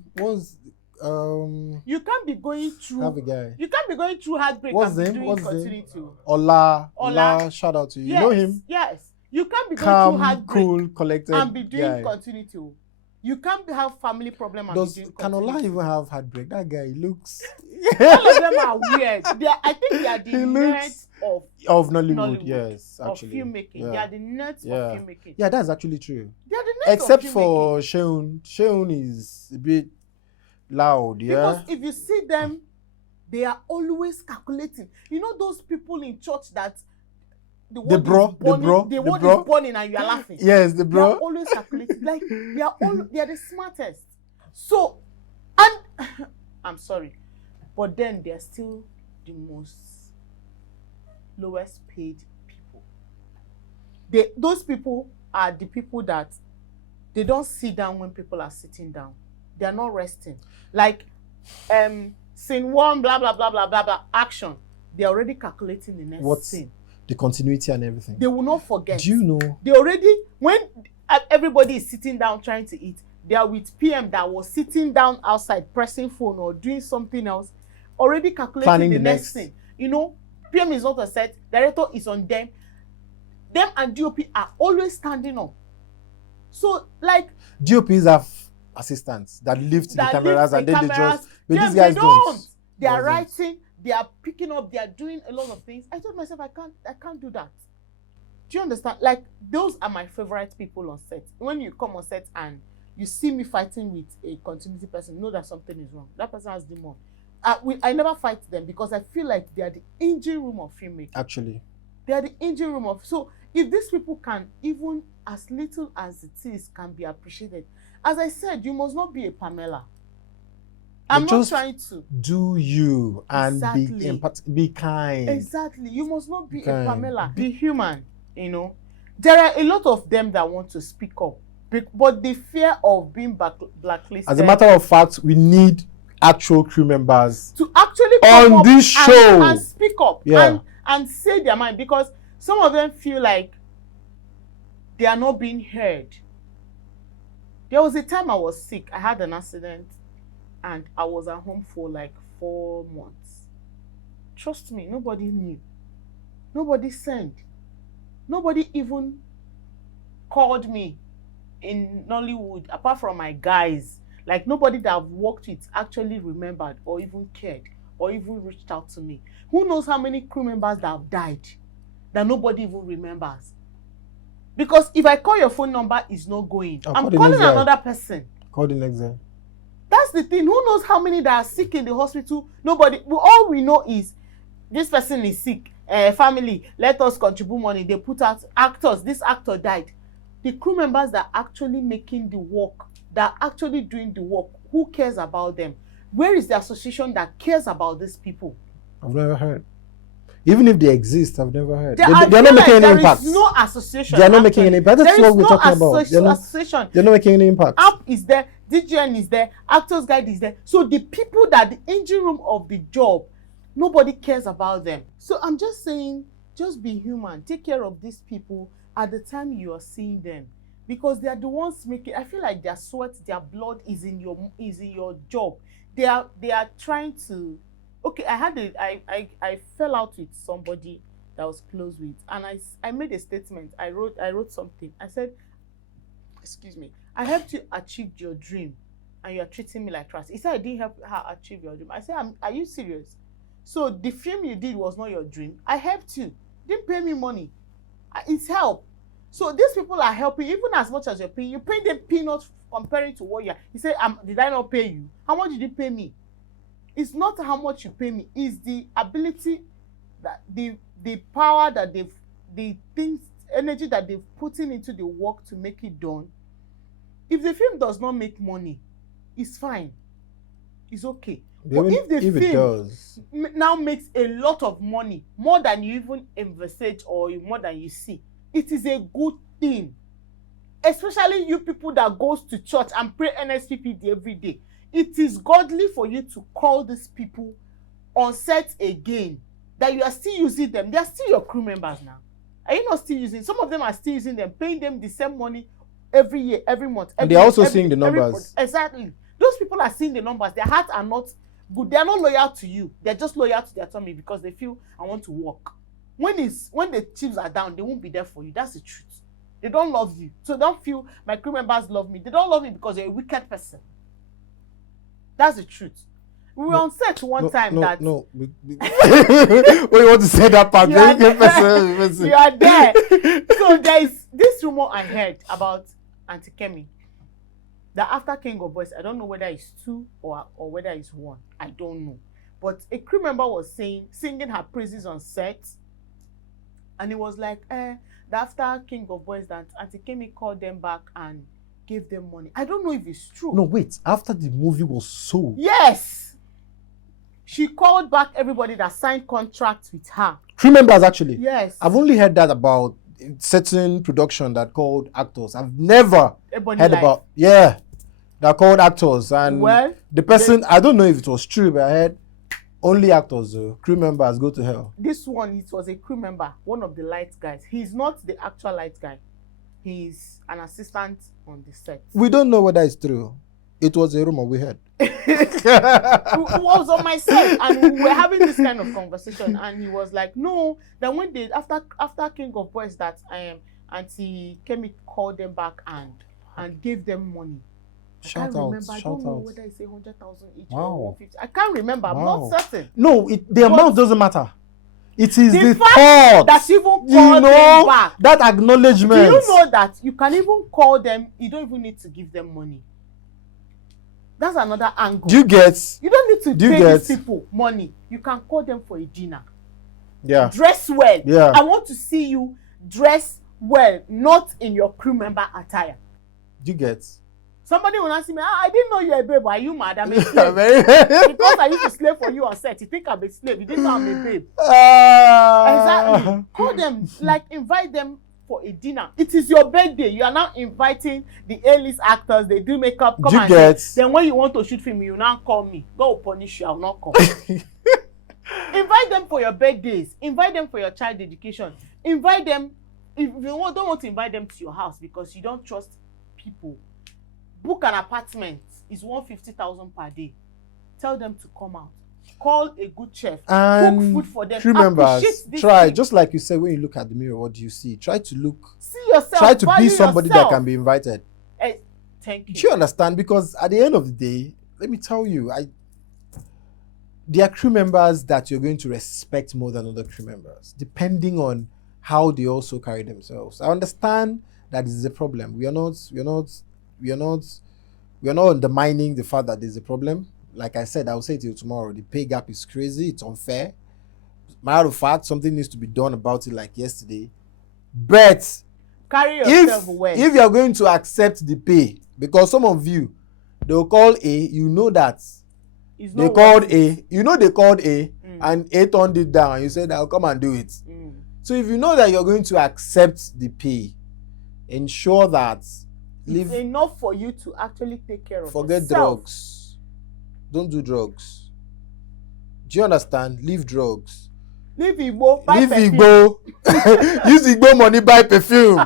You can't be going through. Have a guy. You can't be going through heartbreak and be doing continuity. Ola, shout out to you. Yes, you know him? Yes. You can't be going through heartbreak, cool, collected, and be doing continuity. You can't have family problem and be doing continuity. Can Ola even have heartbreak? That guy looks. All of them are weird. I think they are the nerds of Nollywood. Yes, actually. Of filmmaking. Yeah. They are the nerds of filmmaking. Yeah, that's actually true. They are the nerds Except of for Sheun. Sheun is a bit loud, yeah. Because if you see them, they are always calculating. You know those people in church that the word is burning and you are laughing. Yes, the bro. They are always calculating. Like they are the smartest. So, and I'm sorry, but then they are still the most lowest paid people. Those people are the people that they don't sit down when people are sitting down. They are not resting. Like, scene one, blah, blah, blah, blah, blah, blah, action. They're already calculating the next scene. The continuity and everything. They will not forget. Do you know? They already, when everybody is sitting down trying to eat, they are with PM that was sitting down outside pressing phone or doing something else, already calculating the next scene. You know, PM is not on set, director is on them. Them and DOP are always standing up. So, like... DOPs have assistants that lift the cameras and then they just... But these guys don't. They are writing, they are picking up, they are doing a lot of things. I told myself, I can't do that. Do you understand? Like, those are my favorite people on set. When you come on set and you see me fighting with a continuity person, know that something is wrong. That person has demon. I never fight them because I feel like they are the engine room of filmmaking. Actually. They are the engine room of... So, if these people can, even as little as it is, can be appreciated. As I said, you must not be a Pamela. I'm not trying to. Do you and be kind. Exactly. You must not be a Pamela. Be human, you know. There are a lot of them that want to speak up. But the fear of being blacklisted... As a matter of fact, we need actual crew members to actually come on this show and speak up and say their mind, because some of them feel like they are not being heard. There was a time I was sick. I had an accident and I was at home for like 4 months. Trust me, nobody knew. Nobody sent. Nobody even called me in Nollywood, apart from my guys. Like, nobody that I've worked with actually remembered or even cared or even reached out to me. Who knows how many crew members that have died that nobody even remembers? Because if I call your phone number, it's not going. I'm calling another person. Call the next day. That's the thing. Who knows how many that are sick in the hospital? Nobody. All we know is this person is sick. Family, let us contribute money. They put out actors. This actor died. The crew members that are actually making the work, that are actually doing the work, who cares about them? Where is the association that cares about these people? I've never heard. Even if they exist, I've never heard. They're not making any impact. There is no association. They're not making any impact. That's what we're talking about. They're not making any impact. App is there, DGN is there, Actors Guide is there. So the people that the engine room of the job, nobody cares about them. So I'm just saying, just be human. Take care of these people at the time you are seeing them, because they are the ones making. I feel like their sweat, their blood is in your job. They are trying to. Okay, I fell out with somebody that I was close with, and I made a statement. I wrote something. I said, excuse me, I helped you achieve your dream, and you are treating me like trash. He said I didn't help her achieve your dream. I said, are you serious? So the film you did was not your dream. I helped you. Didn't pay me money. It's help. So these people are helping, even as much as you're paying. You pay them peanuts comparing to what you are. He said, did I not pay you? How much did you pay me? It's not how much you pay me. It's the ability, that the power that the things, energy that they've put into the work to make it done. If the film does not make money, it's fine. It's okay. But if the film now makes a lot of money, more than you even envisage or more than you see, it is a good thing. Especially you people that goes to church and pray NSPPD every day. It is godly for you to call these people on set again, that you are still using them. They are still your crew members now. Are you not still using? Some of them are still using them, paying them the same money every year, every month. And they're also seeing the numbers. Exactly. Those people are seeing the numbers. Their hearts are not good. They are not loyal to you. They're just loyal to their tummy because they feel, I want to work. When the chips are down, they won't be there for you. That's the truth. They don't love you. So don't feel my crew members love me. They don't love me because you're a wicked person. That's the truth. We were on set one time that... No. Wait, you want to say that part? You are there. So there is this rumor I heard about Auntie Kemi. That after King of Boys, I don't know whether it's 2 or whether it's 1. I don't know. But a crew member was singing her praises on set. And it was like, that after King of Boys, that Auntie Kemi called them back and gave them money. I don't know if it's true. No, wait. After the movie was sold. Yes. She called back everybody that signed contracts with her. Crew members, actually. Yes. I've only heard that about certain production that called actors. I've never heard about. Yeah. That called actors. And the person, I don't know if it was true, but I heard only actors, crew members go to hell. This one, it was a crew member, one of the light guys. He's not the actual light guy. He's an assistant on the set. We don't know whether it's true. It was a rumor we heard. Who was on my set, and we were having this kind of conversation, and he was like, no, that when they after King of Boys, that Auntie Kemi called them back and gave them money. I don't know whether it's 100,000 each or 150. I can't remember. I'm not certain. No, the amount doesn't matter. It is the fact that you even call them back. That acknowledgement. Do you know that you can even call them? You don't even need to give them money. That's another angle. You don't need to pay these people money. You can call them for a dinner. Yeah. Dress well. Yeah. I want to see you dress well, not in your crew member attire. You get. Somebody will ask me, I didn't know you're a babe. Are you mad? I'm a slave. Because I used to slave for you on set. You think I'm a slave. You didn't know I'm a babe. Exactly. Call them, like invite them for a dinner. It is your birthday. You are now inviting the A-list actors. They do makeup. Come and then when you want to shoot film, you now call me. God will punish you. I will not come. Invite them for your birthdays. Invite them for your child education. Invite them. If you don't want to invite them to your house because you don't trust people, book an apartment is 150,000 per day. Tell them to come out. Call a good chef. And cook food for them. crew members, try thing. just like you said, when you look at the mirror, what do you see? Try to look. See yourself. Try to be somebody yourself. that can be invited. Thank you. Do you understand? Because at the end of the day, let me tell you, there are crew members that you're going to respect more than other crew members, depending on how they also carry themselves. I understand that this is a problem. We are not undermining the fact that there's a problem. Like I said, I'll say it to you tomorrow. The pay gap is crazy. It's unfair. Matter of fact, something needs to be done about it like yesterday. But carry yourself well. If you're going to accept the pay, because some of you, they'll call A, you know that they called A, and A turned it down, and you said, I'll come and do it. So if you know that you're going to accept the pay, ensure that it's enough for you to actually take care of forget yourself. Drugs. Don't do drugs. Do you understand? Leave drugs. Leave Igbo, buy perfume. Use Igbo money, buy perfume.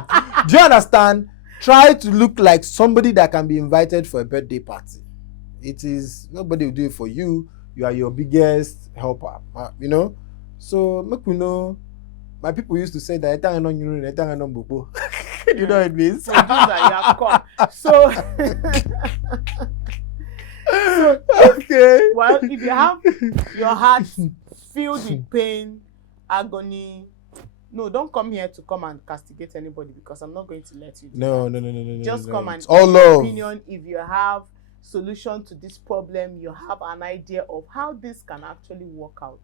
Do you understand? Try to look like somebody that can be invited for a birthday party. Nobody will do it for you. You are your biggest helper, you know. So make we know. My people used to say that you know what it means. So okay. Well, if you have your heart filled with pain, agony, no, don't come here to come and castigate anybody, because I'm not going to let you do No. Just come and all love. Opinion. If you have solution to this problem, you have an idea of how this can actually work out.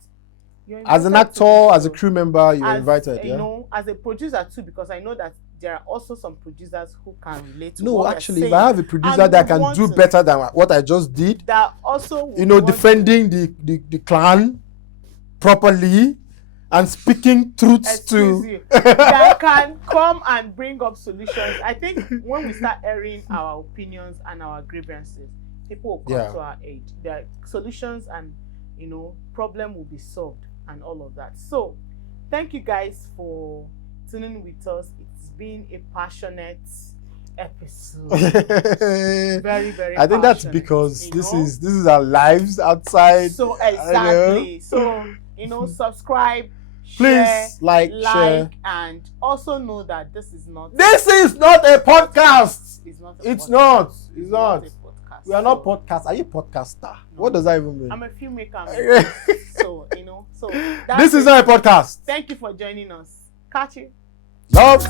As an actor, as a crew member, you're invited. You know, as a producer too, because I know that there are also some producers who can relate to no, what actually, saying, if I have a producer that can do better than what I just did, that also, you know, defending the clan properly and speaking truths to that can come and bring up solutions. I think when we start airing our opinions and our grievances, people will come to our aid. Their solutions and, you know, problem will be solved and all of that. So thank you guys for tuning with us. It's been a passionate episode. Very, very I think that's because this is our lives outside. So exactly. So, you know, subscribe, please share, share, and also know that this is not a podcast. It's not. It's not a podcast. We are not podcast. Are you a podcaster? No. What does that even mean? I'm a filmmaker. So, you know, this is not a podcast. Thank you for joining us. Catch you. Love.